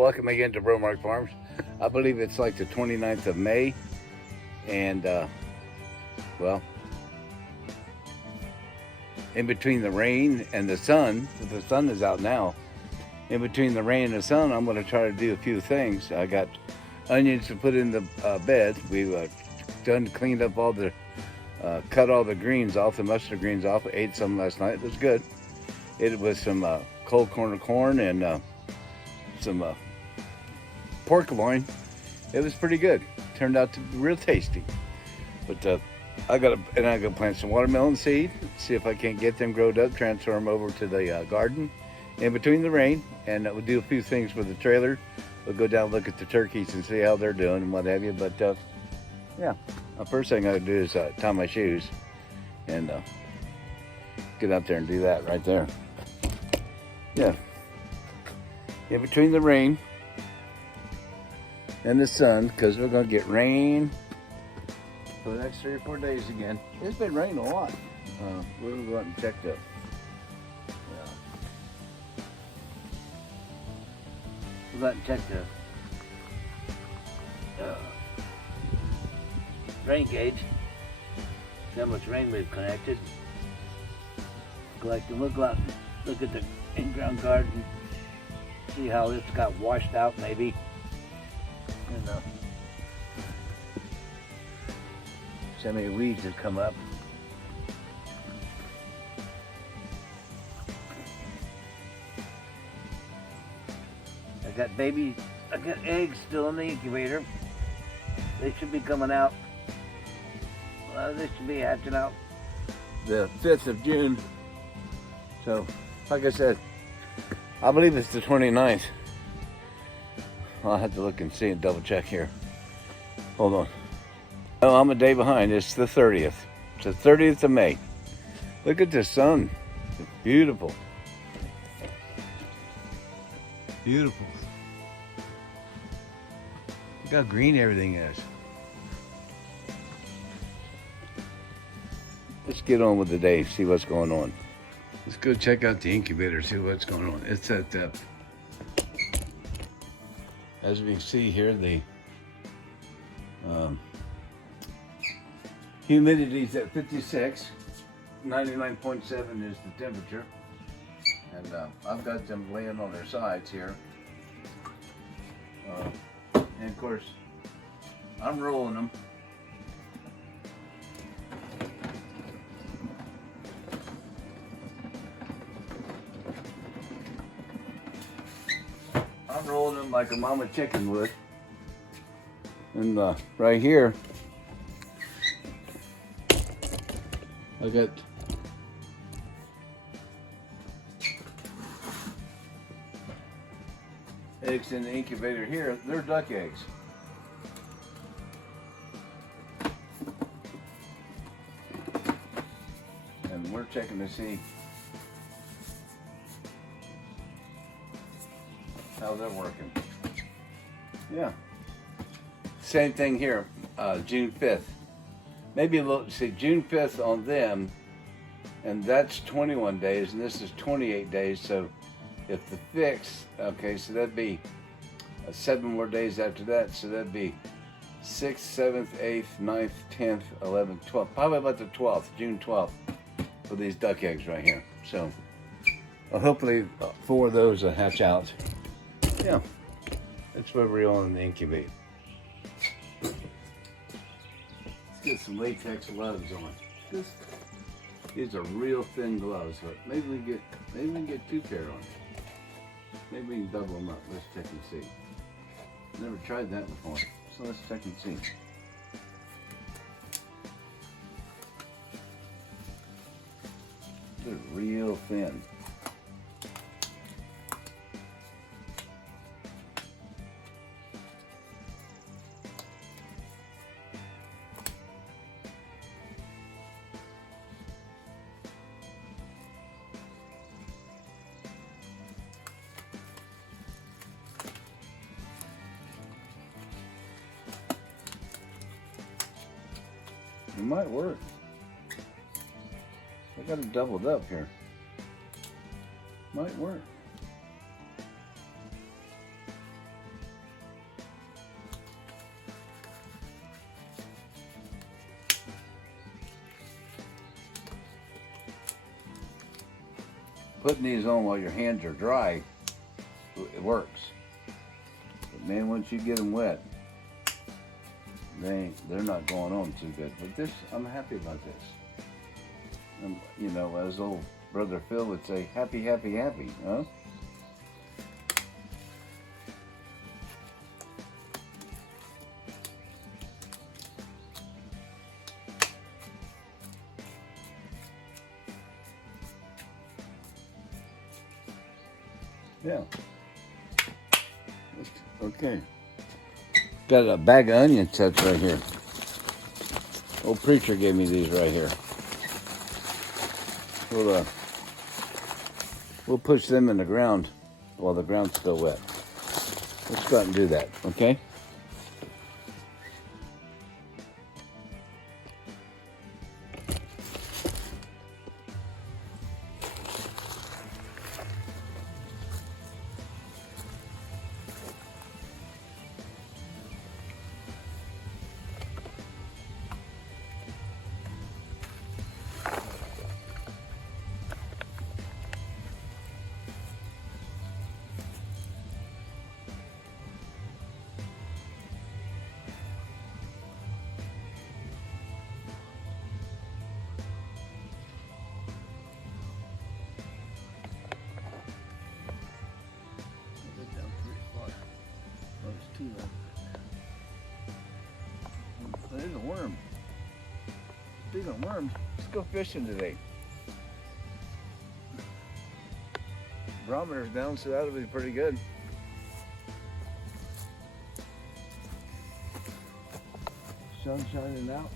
Welcome again to Bromark Farms. I believe it's like the 29th of May, and well, in between the rain and the sun, the sun is out now. In between the rain and the sun, I'm going to try to do a few things. I got onions to put in the bed. We've cleaned up all the, cut all the greens off, the mustard greens off. I ate some last night. It was good. It was some cold corn and some pork loin. It was pretty good. Turned out to be real tasty. But I gotta plant some watermelon seed. See if I can't get them growed up. Transfer them over to the garden in between the rain, and we'll do a few things with the trailer. We'll go down and look at the turkeys and see how they're doing and what have you. But yeah, the first thing I gotta do is tie my shoes and get out there and do that right there. Yeah. In between the rain and the sun, because we're gonna get rain for the next 3 or 4 days again. It's been raining a lot. We'll go out and check the we'll go out and check the rain gauge. See how much rain we've collected. We'll go out and look at the in-ground garden. See how this got washed out, maybe. And so many weeds have come up. I got eggs still in the incubator. They should be coming out. They should be hatching out the 5th of June. So, like I said, I believe it's the 29th. I'll have to look and see and double check here. Hold on. Oh, I'm a day behind. It's the 30th. It's the 30th of May. Look at the sun. It's beautiful. Beautiful. Look how green everything is. Let's get on with the day, see what's going on. Let's go check out the incubator, see what's going on. It's at, as we can see here, the humidity's at 56, 99.7 is the temperature. And I've got them laying on their sides here. And of course, I'm rolling them. I'm rolling them like a mama chicken would. And right here, I got eggs in the incubator here. They're duck eggs. And we're checking to see how they're working. Yeah. Same thing here, June 5th. Maybe a little, see, June 5th on them, and that's 21 days, and this is 28 days, so if the fix, okay, so that'd be 7 more days after that, so that'd be 6th, 7th, 8th, 9th, 10th, 11th, 12th, probably about the 12th, June 12th, for these duck eggs right here. So, hopefully 4 of those will hatch out. Yeah, that's what we're on in the incubator. Let's get some latex gloves on. These are real thin gloves, but maybe we can get 2 pair on. Maybe we can double them up. Let's check and see. Never tried that before, so let's check and see. They're real thin. It might work. I got it doubled up here. Might work. putting these on while your hands are dry, it works. But man, once you get them wet, they're not going on too good. But this, I'm happy about this. You know, as old brother Phil would say, happy, happy, happy, huh? Yeah. Okay. Got a bag of onion sets right here. Old preacher gave me these right here. We'll push them in the ground while the ground's still wet. Let's go out and do that, okay? There's a worm. Speaking of worms, let's go fishing today. Barometer's down, so that'll be pretty good. Sun shining out.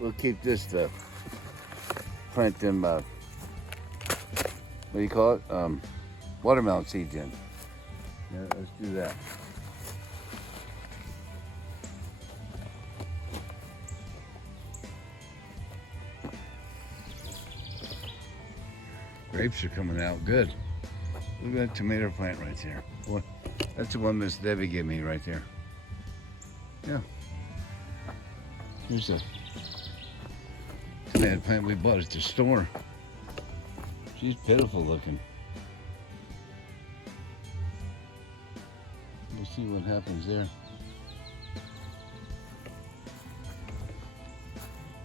We'll keep this to plant them, what do you call it? Watermelon seeds in. Yeah, let's do that. Grapes are coming out good. Look at that tomato plant right there. Boy, that's the one Miss Debbie gave me right there. Yeah. Here's a tomato plant we bought at the store. She's pitiful looking. We'll see what happens there.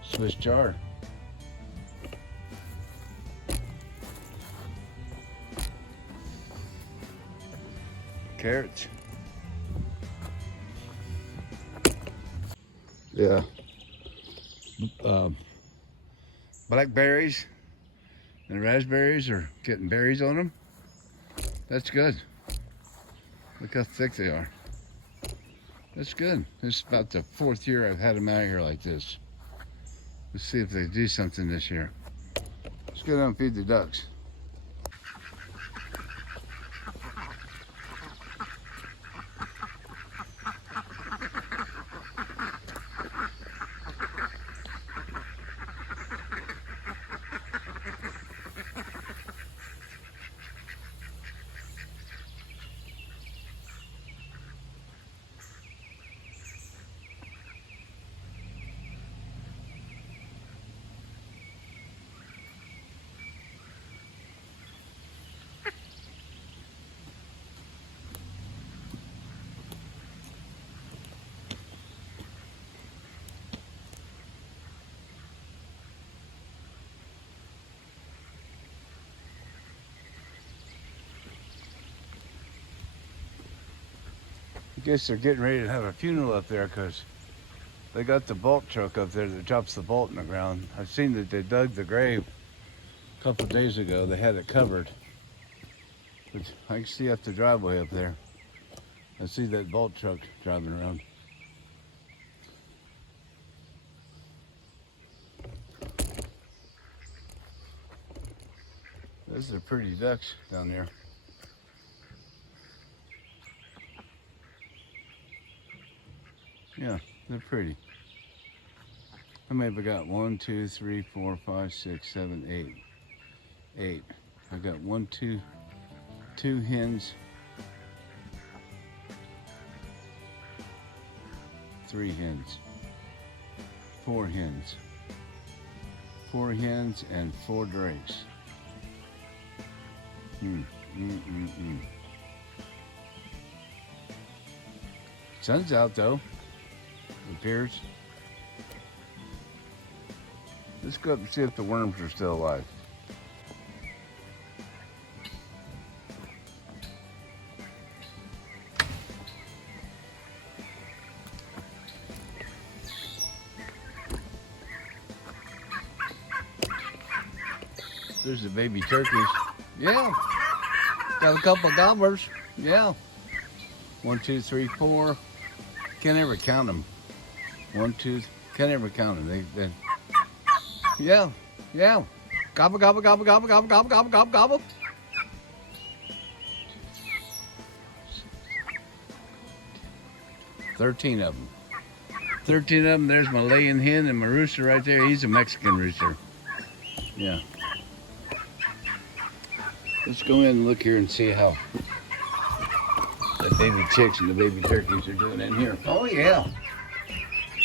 Swiss chard. Carrots. Yeah. Blackberries and raspberries are getting berries on them. That's good. Look how thick they are. That's good. This is about the 4th year I've had them out here like this. Let's see if they do something this year. Let's go down and feed the ducks. I guess they're getting ready to have a funeral up there because they got the bolt truck up there that drops the bolt in the ground. I've seen that they dug the grave a couple of days ago. They had it covered. But I can see up the driveway up there. I see that bolt truck driving around. Those are pretty ducks down there. Yeah, they're pretty. How many have I got? 1, 2, 3, 4, 5, 6, 7, 8. 8. I got 2 hens, 3 hens, 4 hens, 4 hens, and 4 drakes. Sun's out though. It appears. Let's go up and see if the worms are still alive. There's the baby turkeys. Yeah. Got a couple of gobblers. Yeah. 1, 2, 3, 4. Can't ever count them. 1, 2. Can't ever count them. They yeah. Yeah. Gobble, gobble, gobble, gobble, gobble, gobble, gobble, gobble, gobble. 13 of them. 13 of them. There's my laying hen and my rooster right there. He's a Mexican rooster. Yeah. Let's go in and look here and see how the baby chicks and the baby turkeys are doing in here. Oh yeah.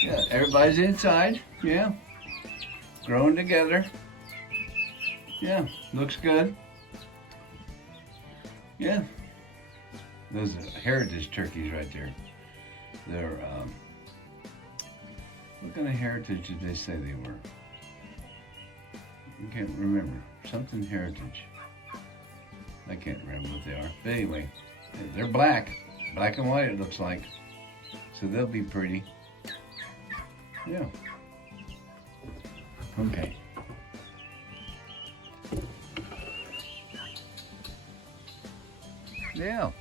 Yeah, everybody's inside. Yeah. Growing together. Yeah, looks good. Yeah. Those are heritage turkeys right there. They're, what kind of heritage did they say they were? I can't remember. Something heritage. I can't remember what they are. But anyway, they're black. Black and white it looks like. So they'll be pretty. Yeah. Okay. Yeah.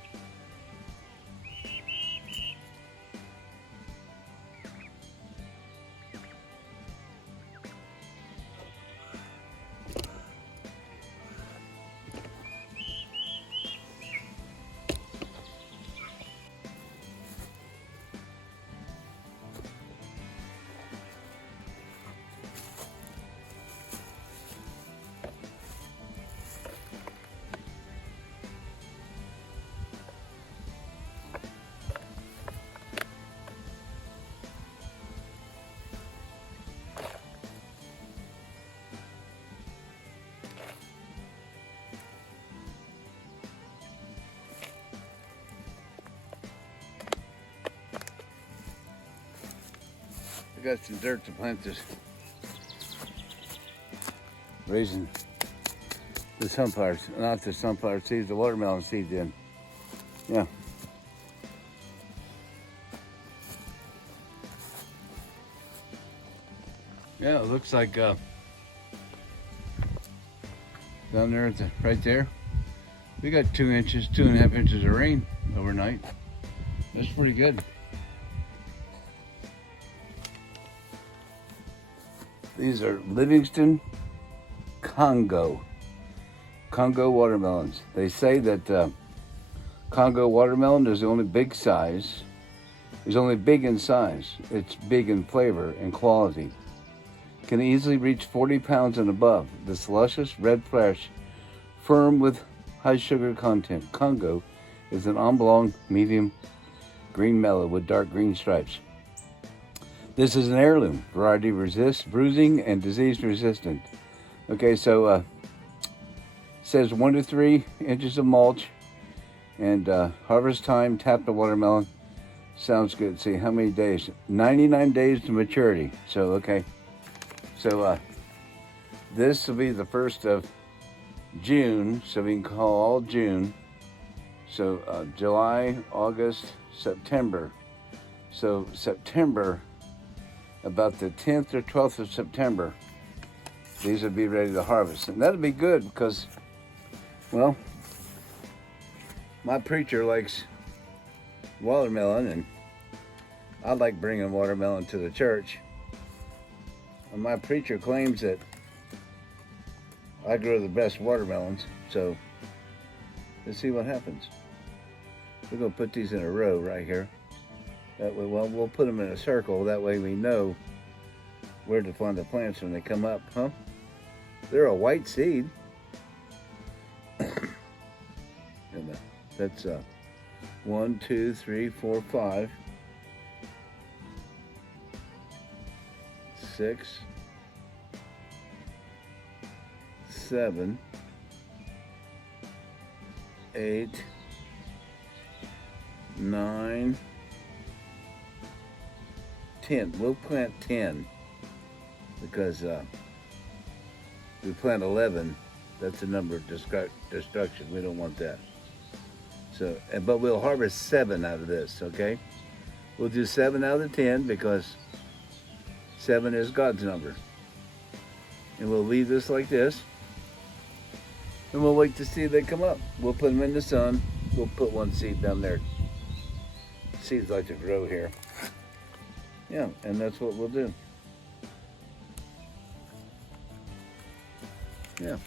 I got some dirt to plant this, raising the sunflowers, not the sunflower seeds, the watermelon seeds in. Yeah. Yeah, it looks like down there, right there, We got 2 inches, 2.5 inches of rain overnight. That's pretty good. These are Livingston Congo watermelons. They say that Congo watermelon is the only big size. Is only big in size. It's big in flavor and quality. Can easily reach 40 pounds and above. This luscious red flesh, firm with high sugar content. Congo is an oblong, medium green mellow with dark green stripes. This is an heirloom. Variety resists bruising and disease resistant. Okay, so says 1 to 3 inches of mulch and harvest time. Tap the watermelon. Sounds good. See how many days? 99 days to maturity. So okay. So this will be the 1st of June. So we can call all June. So July, August, September. So September, about the 10th or 12th of September, these will be ready to harvest. And that'll be good because, well, my preacher likes watermelon, and I like bringing watermelon to the church. And my preacher claims that I grow the best watermelons, so let's see what happens. We're gonna put these in a row right here. That way, well, we'll put them in a circle. That way we know where to find the plants when they come up, huh? They're a white seed. And that's 1, 2, 3, 4, 5, 6, 7, 8, 9, 10. We'll plant 10 because we plant 11. That's the number of destruction. We don't want that. So, but we'll harvest 7 out of this, okay? We'll do 7 out of 10 because 7 is God's number. And we'll leave this like this. And we'll wait to see if they come up. We'll put them in the sun. We'll put one seed down there. Seeds like to grow here. Yeah, and that's what we'll do. Yeah.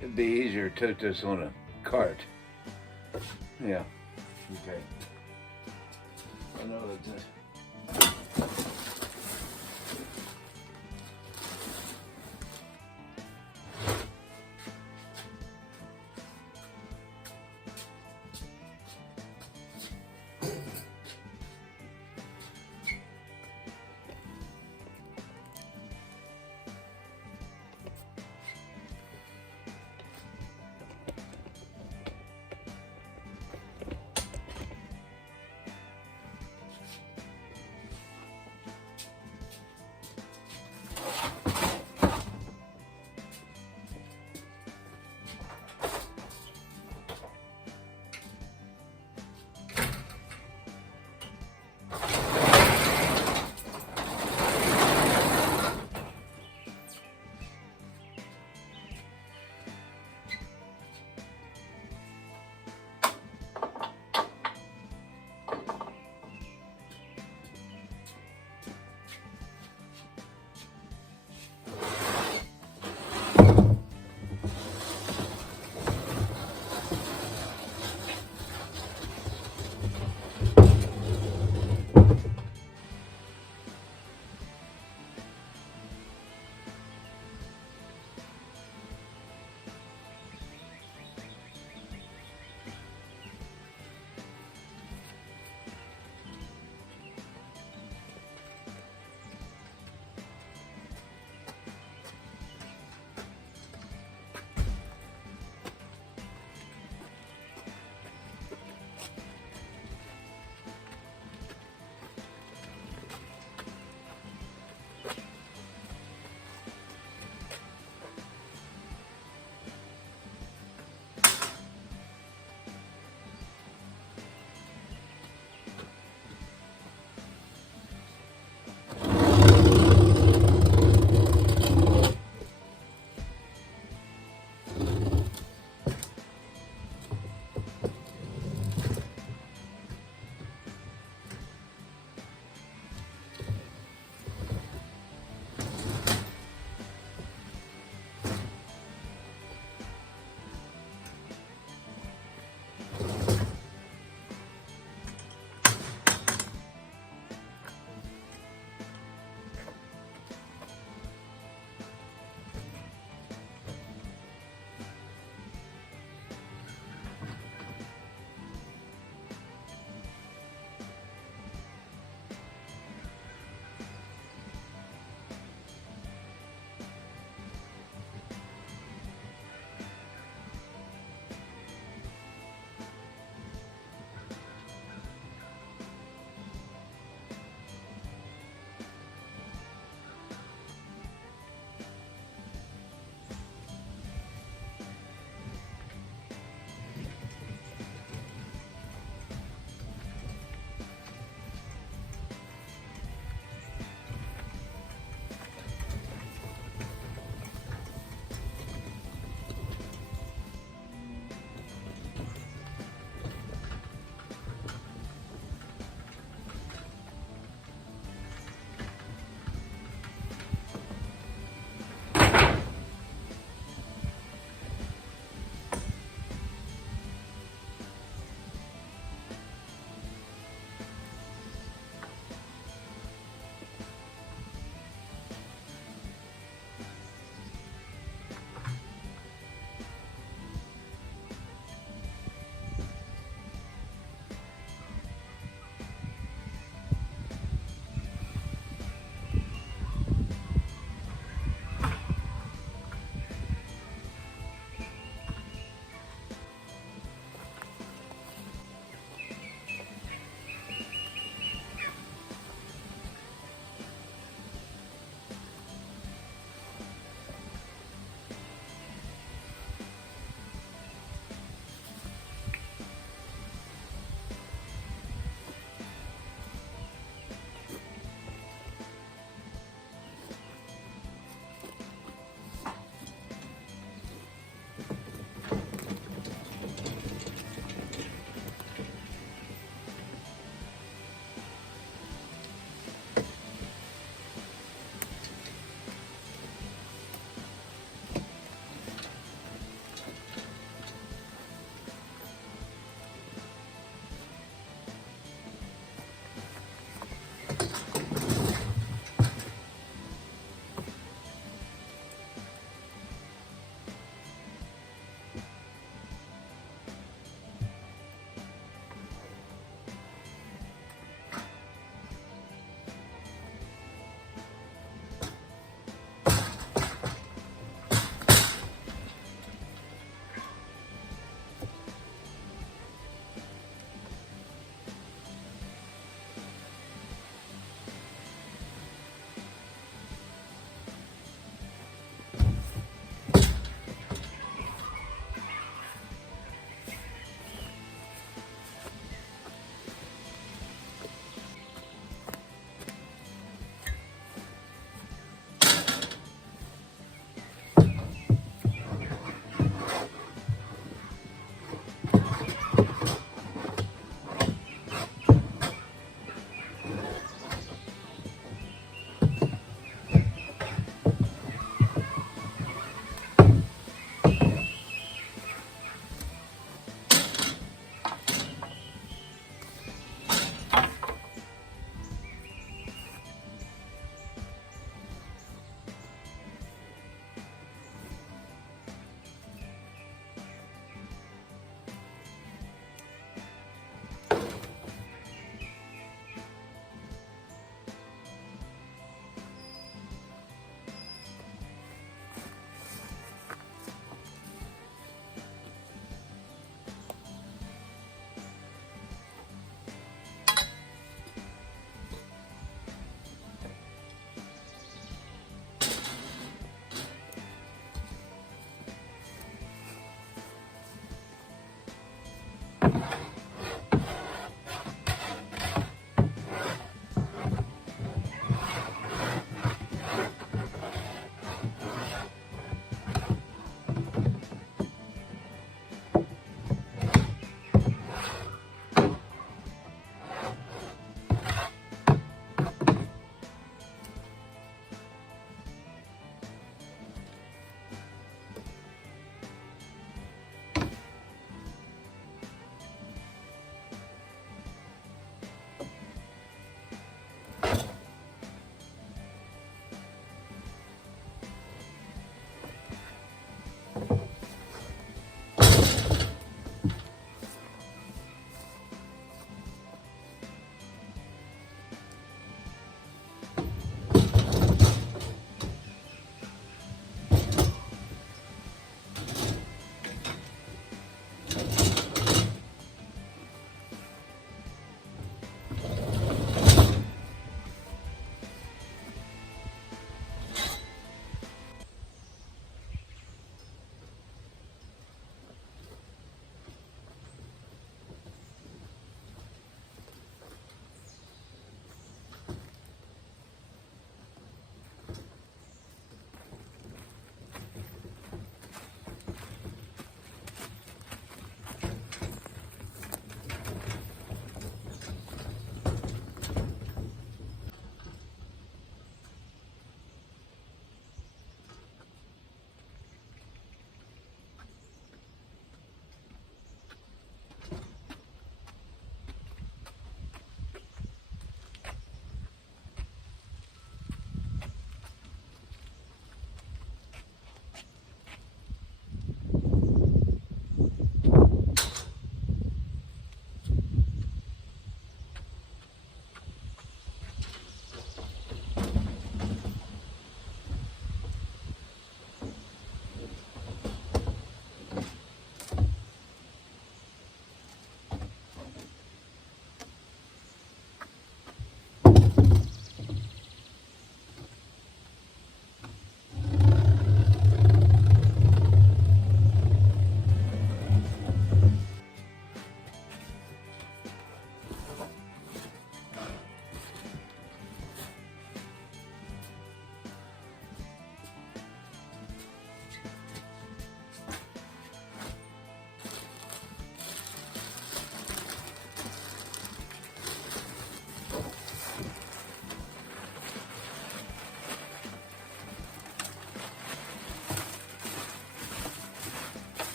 It'd be easier to tote this on a cart. Yeah. Okay. I know that's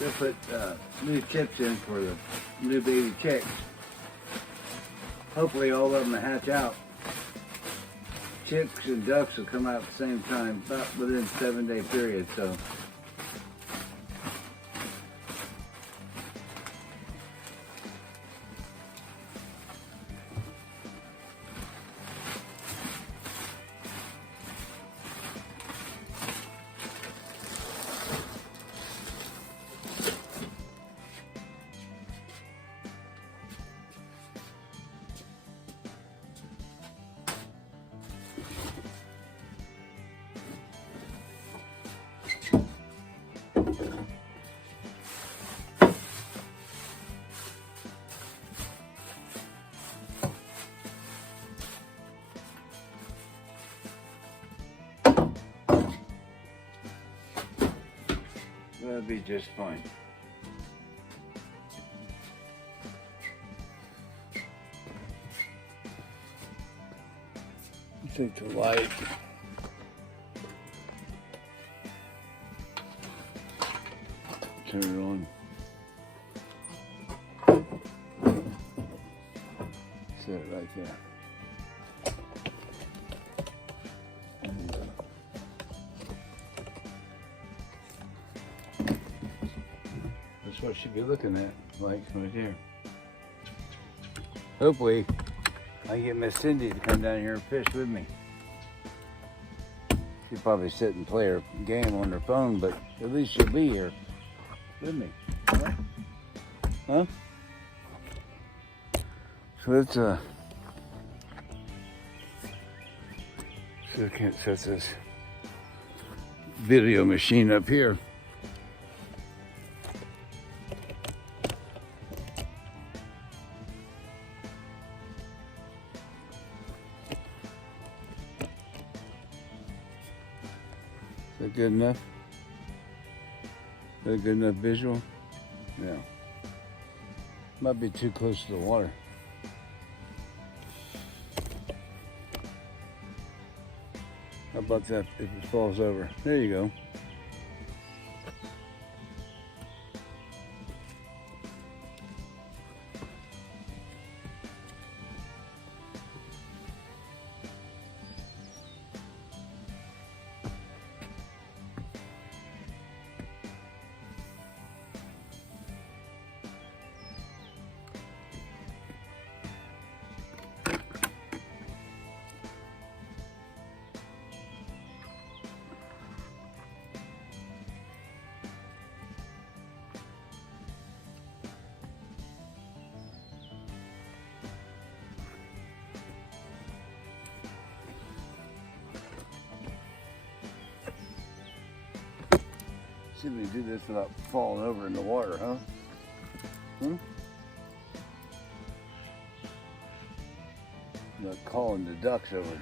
They'll put new chips in for the new baby chicks. Hopefully all of them will hatch out. Chicks and ducks will come out at the same time, about within a 7-day period, so. That'll be just fine. Take the light. Turn it on. Set it right there. That's what I should be looking at, like right here. Hopefully, I get Miss Cindy to come down here and fish with me. She'll probably sit and play her game on her phone, but at least she'll be here with me. Right? Huh? So let's so I can't set this video machine up here. Is that good enough? Is that good enough visual? Yeah. Might be too close to the water. How about that if it falls over? There you go. See if we do this without falling over in the water, huh? Not calling the ducks over.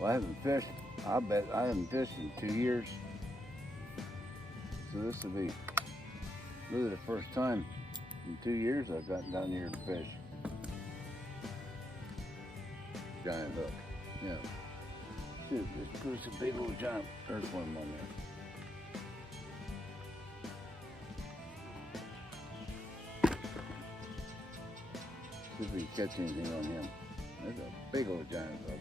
Well, I haven't fished. I bet I haven't fished in 2 years. So this will be really the first time in 2 years I've gotten down here to fish. Giant hook. Yeah. Dude, there's a big old giant earthworm on there. See if we can catch anything on him. There's a big old giant hook.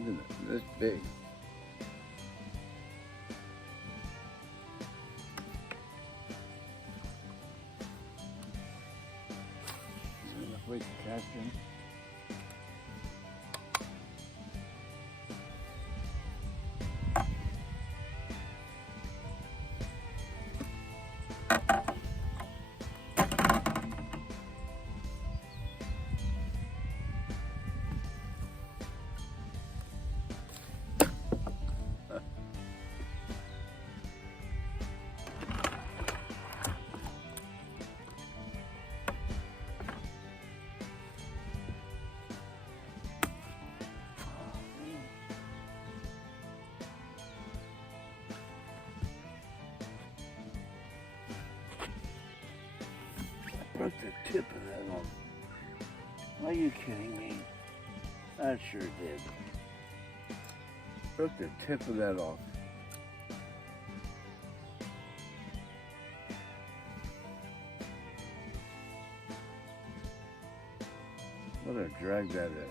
Look at that, this big. Asking. Broke the tip of that off. Are you kidding me? I sure did. Broke the tip of that off. What a drag that is.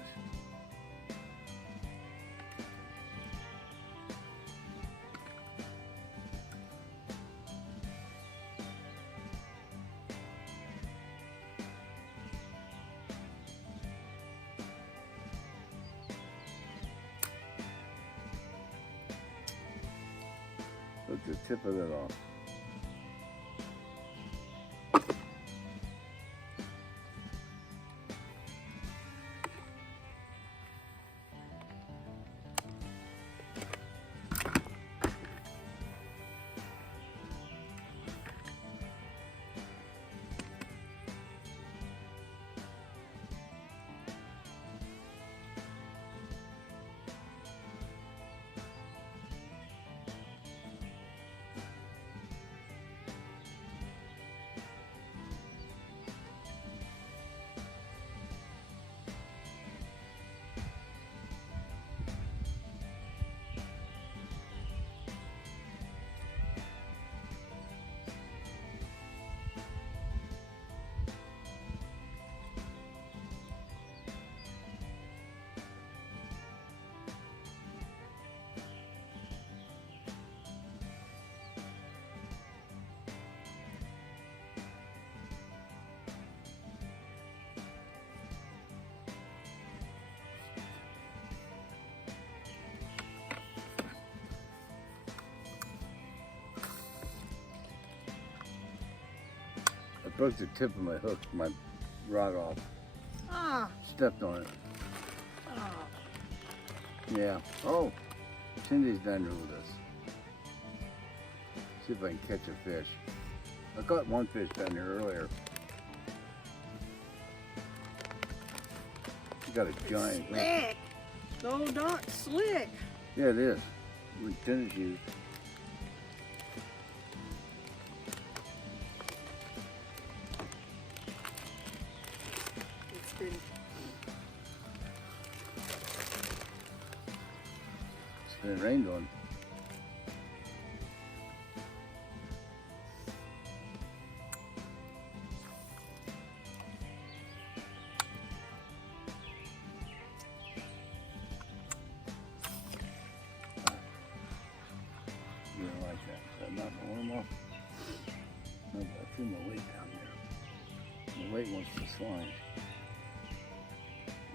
Took the tip of it off. I broke the tip of my hook, my rod off. Ah. Stepped on it. Ah. Yeah. Oh, Cindy's down here with us. See if I can catch a fish. I caught one fish down here earlier. You got a giant. Slick. No, not slick. Yeah, it is. With tennis shoes. It's been It's been rained on. You don't like that. Is that not the warm off? No, but I feel my weight down there. My weight wants to slide.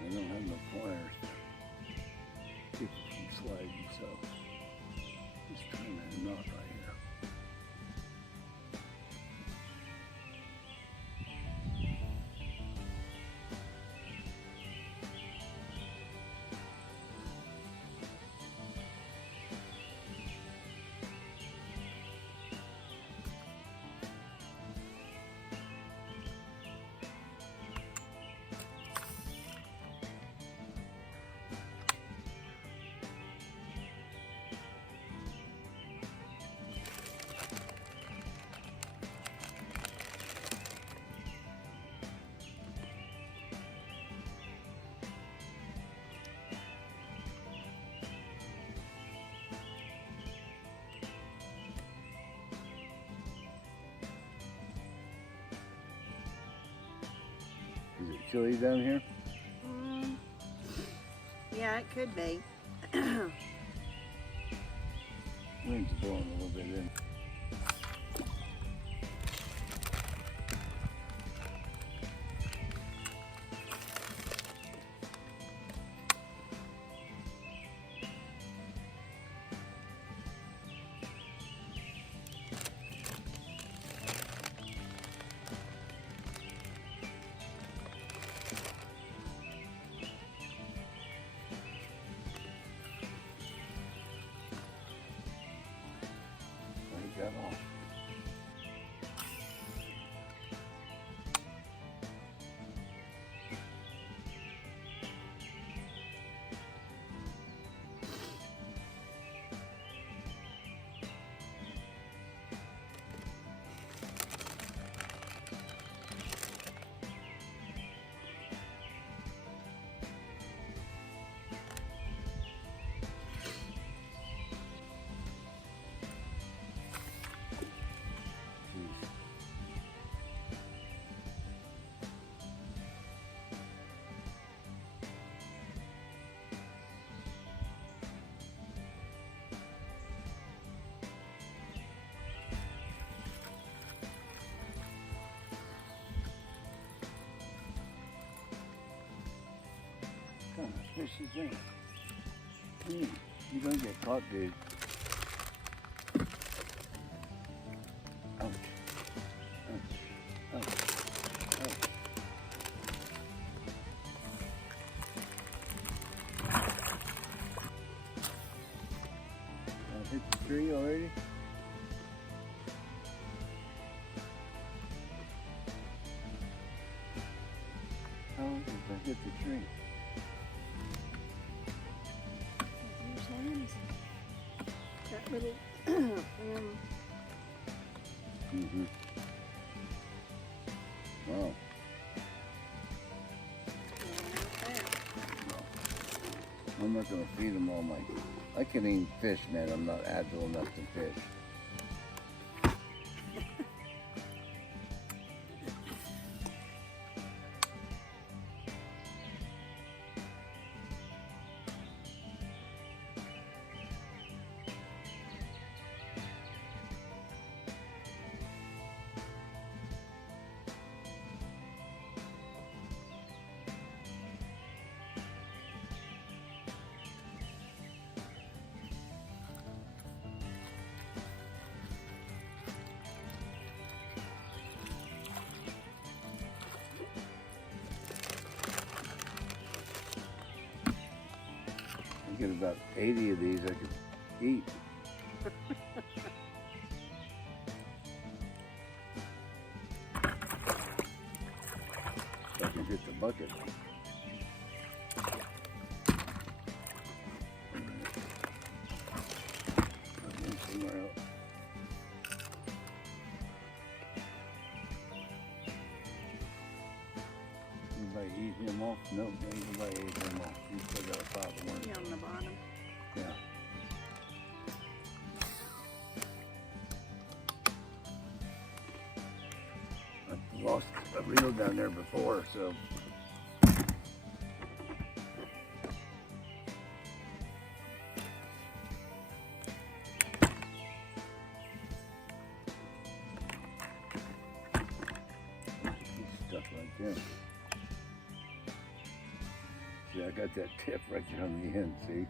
I don't have no pliers to keep it from sliding, so just tying that knot right here. Is it chilly down here? Yeah, it could be. Wind's blowing a little bit in. fish is that? You're gonna get caught, dude. Ouch. Ouch. Ouch. Ouch. Hit the tree already? How did I hit the tree? There's hands. That little Mm-hmm. Wow. I'm not gonna feed them all I can eat fish, man. I'm not agile enough to fish. I get about 80 of these I could eat. I can hit the bucket. Somewhere else. Anybody eat him off? Nope, nobody ate him off. He still got a pile of worms. on the bottom. Yeah. I've lost a reel down there before, so. Stuff like this. See, I got that tip right there on the end, see?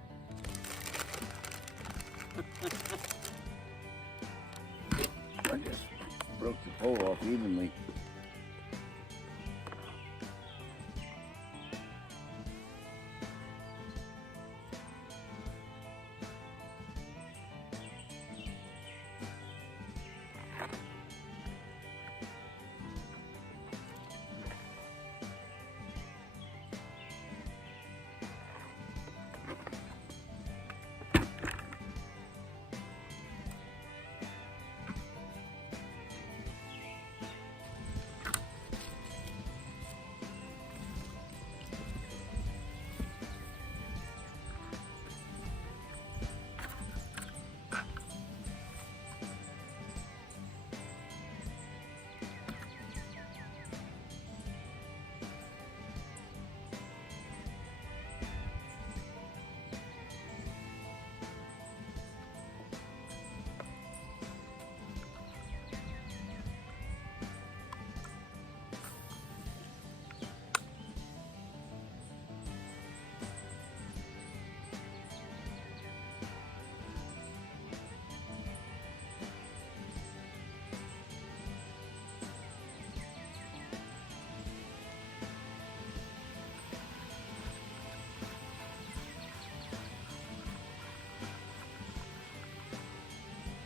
I just broke the pole off evenly.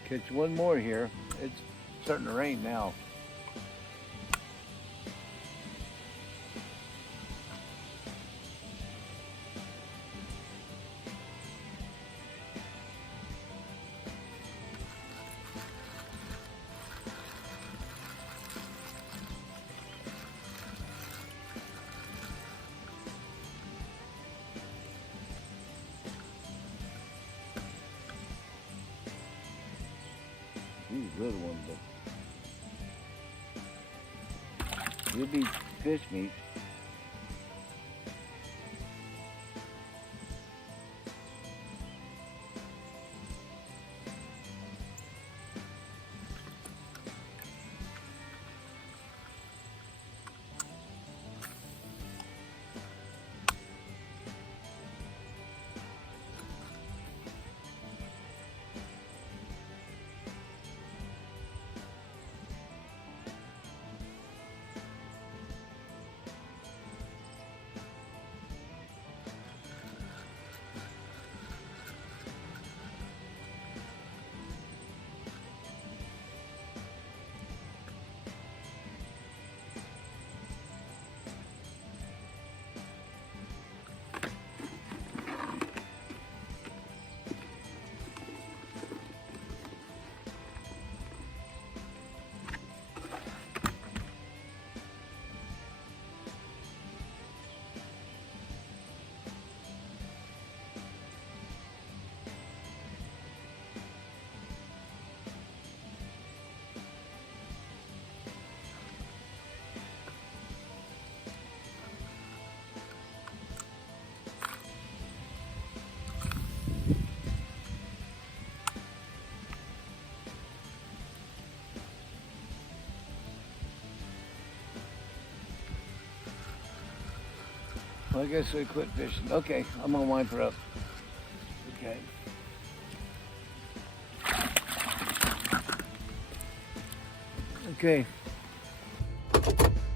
Catch one more here. It's starting to rain now. He's a little one, but he'll be fish meat. Well, I guess we quit fishing. Okay, I'm gonna wind her up. Okay. Okay.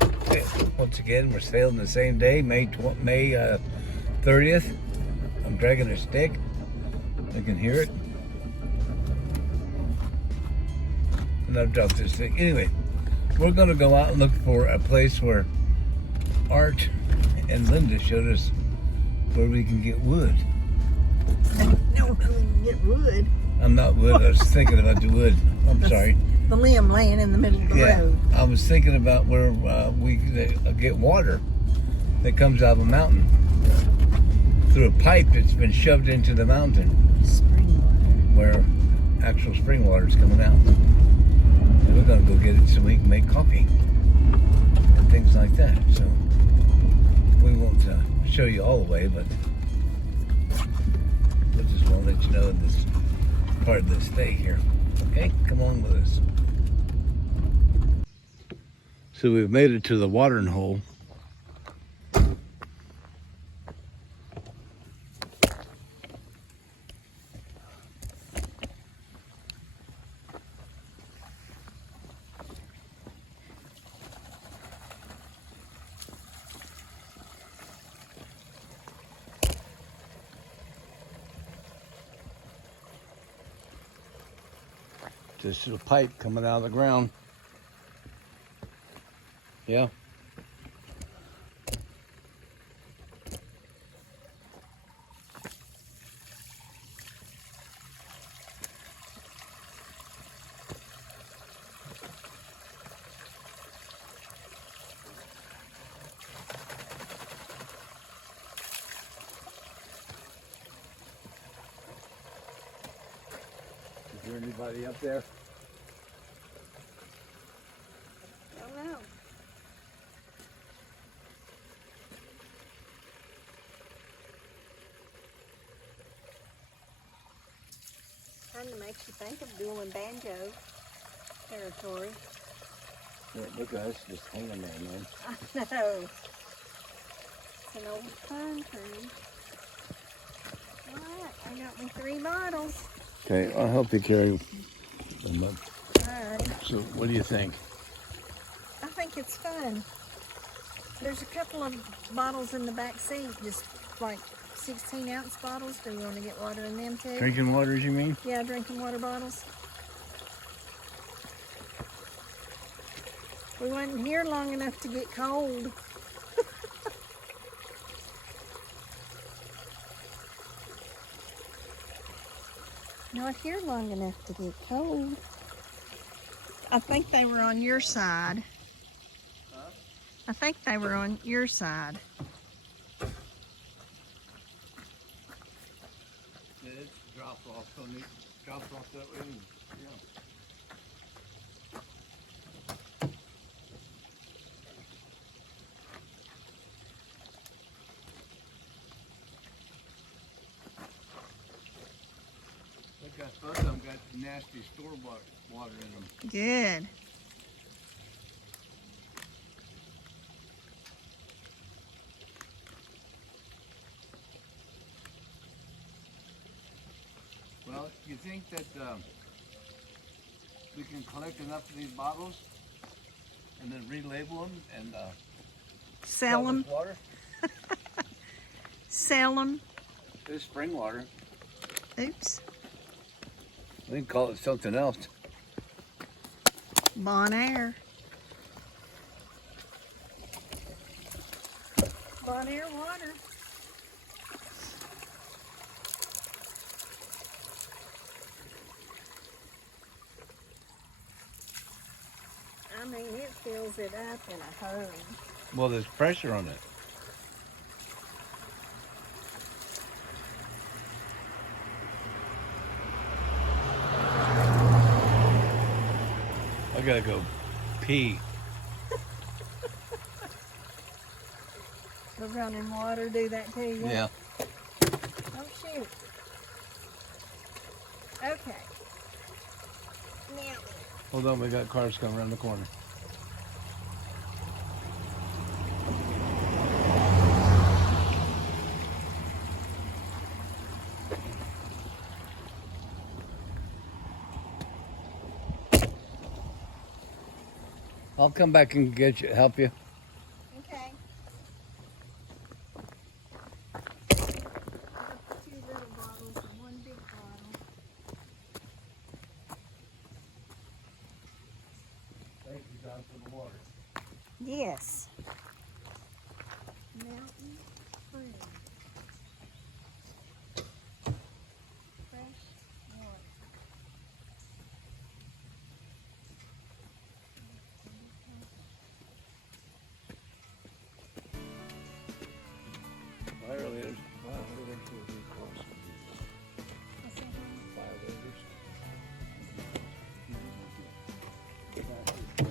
Okay. Once again, we're sailing the same day, May 30th. I'm dragging a stick. I can hear it. And I've dropped this thing. Anyway, we're gonna go out and look for a place where Art and Linda showed us where we can get wood. No, we can get wood. I'm not wood. I was thinking about the wood. I'm sorry. The limb laying in the middle of the road. I was thinking about where we could get water that comes out of a mountain through a pipe that's been shoved into the mountain, Spring water. where actual spring water is coming out. And we're gonna go get it so we can make coffee and things like that. So we won't show you all the way, but we just want to let you know this part of this day here. Okay, come on with us. So we've made it to the watering hole. Just a pipe coming out of the ground. Yeah. Is there anybody up there? Don't know. Kind of makes you think of dual and banjo territory. Yeah, look at us just hanging there, man. I know. It's an old pine tree. Alright, I got me 3 bottles. Okay, I'll help you carry them up. Alright. So, what do you think? I think it's fun. There's a couple of bottles in the back seat, just like 16-ounce bottles. Do you want to get water in them too? Drinking waters, you mean? Yeah, drinking water bottles. We wasn't here long enough to get cold. Not here long enough to get cold. I think they were on your side. Huh? I think they were on your side. It dropped off on me. Dropped off that way. Yeah. Both of them got nasty store-bought water in them. Good. Well, you think that we can collect enough of these bottles and then relabel them and Sell them. this water? Sell them. This spring water. Oops. We can call it something else. Bonaire. Bonaire water. I mean, it fills it up in a hurry. Well, there's pressure on it. I gotta go pee. The running water do that to you? Yeah. Oh, shoot. Okay. Now, Hold on, we got cars coming around the corner. I'll come back and get you, help you. Okay. I have 2 little bottles and 1 big bottle. Thank you, John, for the water. Yes. Mountain Spring. Fresh water. Violators. What's that one?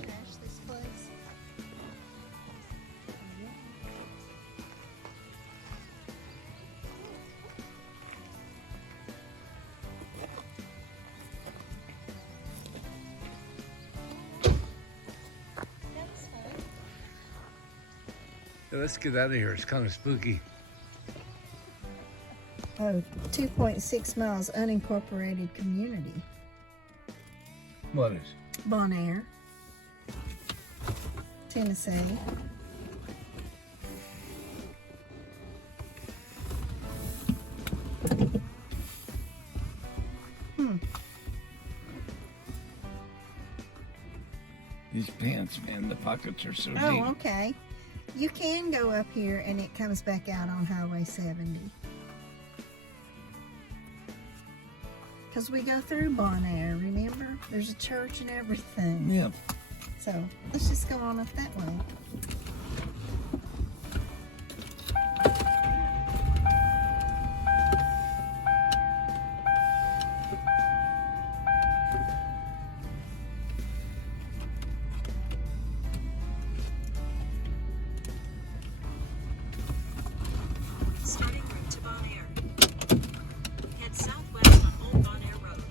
Trash this place. That's fine. Let's get out of here. It's kind of spooky. Oh, 2.6 miles unincorporated community. What is? Bon Air, Tennessee. These pants, man, the pockets are so Oh, deep. okay. You can go up here and it comes back out on Highway 70. Because we go through Bon Air, remember? There's a church and everything. Yeah. So let's just go on up that way. Starting route to Bon Air. Head southwest on Old Bon Air Road.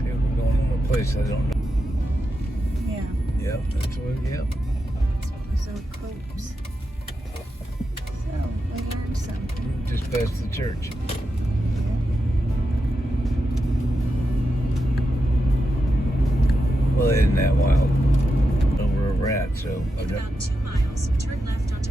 Okay, we're going to a place I don't know. Yeah, Yep, that's what, yep. that's what was old Copes. So we learned something. Just past the church. Well, it isn't that wild. Over a rat, so I In got about 2 miles, turn left onto